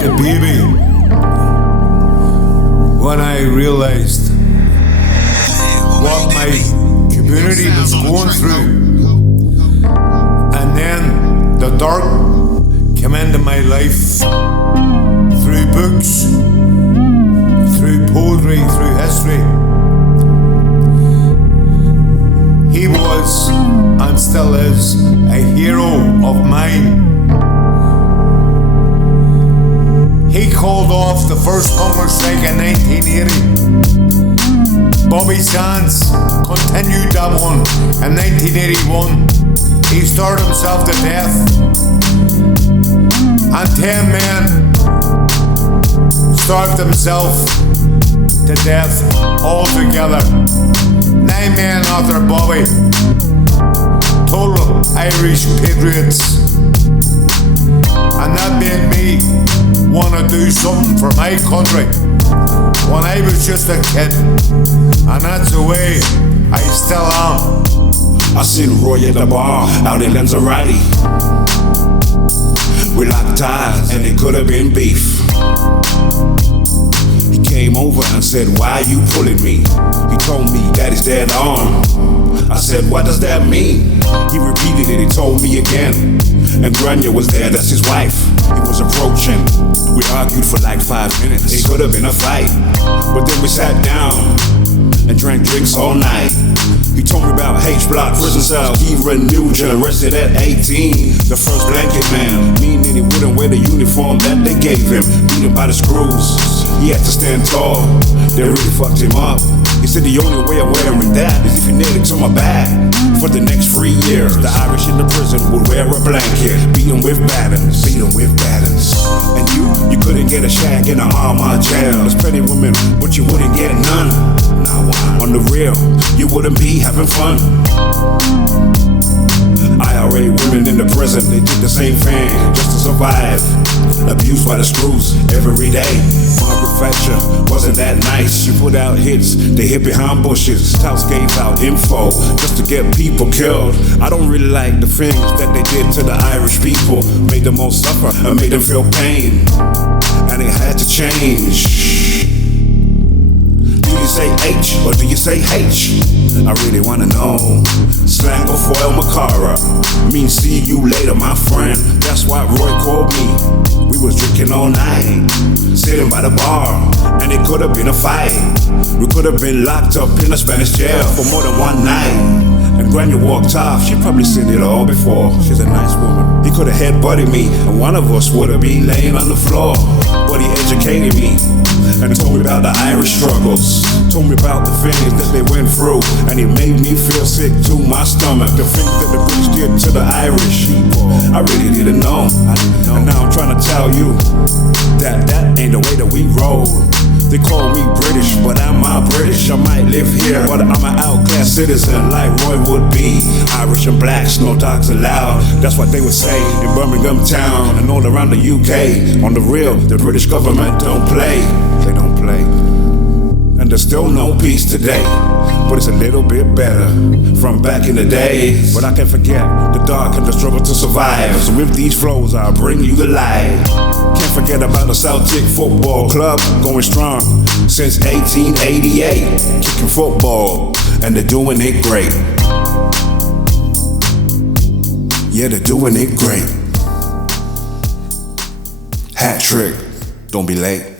like a baby when I realized what my community was going through. And then the dark came into my life through books, through poetry, through history. He was and still is a hero of mine. He called off the first hunger strike in 1980. Bobby Sands continued that one in 1981. He starved himself to death, and 10 men starved themselves to death altogether. 9 men after Bobby, total Irish patriots, and that made me want to do something for my country when I was just a kid, and that's the way I still am. I seen Roy at the bar out in Lanzarote. We locked eyes and it could have been beef. He came over and said, "Why are you pulling me?" He told me that he's dead on. I said, "What does that mean?" He repeated it, he told me again. And Grania was there, that's his wife. He was approaching. We argued for like 5 minutes. It could have been a fight. But then we sat down and drank drinks all night. He told me about H-Block prison cells. He renewed and arrested at 18. The first blanket man, meaning he wouldn't wear the uniform that they gave him. Beaten by the screws, he had to stand tall. They really fucked him up. He said the only way I'm wearing that is if you nail it to my back. For the next 3 years, the Irish in the prison would wear a blanket, beat him with battens, beat him with battens. And you couldn't get a shag in an armored jail. There's plenty of women, but you wouldn't get none. Now on the real, you wouldn't be having fun. IRA women in the prison, they did the same thing just to survive. Abused by the screws every day. Margaret Thatcher wasn't that nice. She put out hits, they hid behind bushes. Touts gave out info just to get people killed. I don't really like the things that they did to the Irish people. Made them all suffer and made them feel pain. And it had to change. Do you say H or do you say H? I really wanna know. Slang or foil Chara means see you later, my friend. That's why Roy called me. We was drinking all night, sitting by the bar, and it could have been a fight. We could have been locked up in a Spanish jail for more than one night. And Grania walked off, she probably seen it all before. She's a nice woman. He could have headbutted me, and one of us would have been laying on the floor. But he educated me and told me about the Irish struggles. Told me about the things that they went through, and it made me feel sick to my stomach. The things that the British did to the Irish people, I really didn't know. And now I'm trying to tell you that that ain't the way that we roll. They call me British, but I'm not British. I might live here, but I'm an outcast citizen like Roy would be. Irish and blacks, no dogs allowed. That's what they would say in Birmingham town and all around the UK. On the real, the British government don't play. They don't play. And there's still no peace today, but it's a little bit better from back in the days. But I can't forget the dark and the struggle to survive. So with these flows, I'll bring you the light. Can't forget about the Celtic Football Club, going strong since 1888. Kicking football, and they're doing it great. Yeah, they're doing it great. Hat trick, don't be late.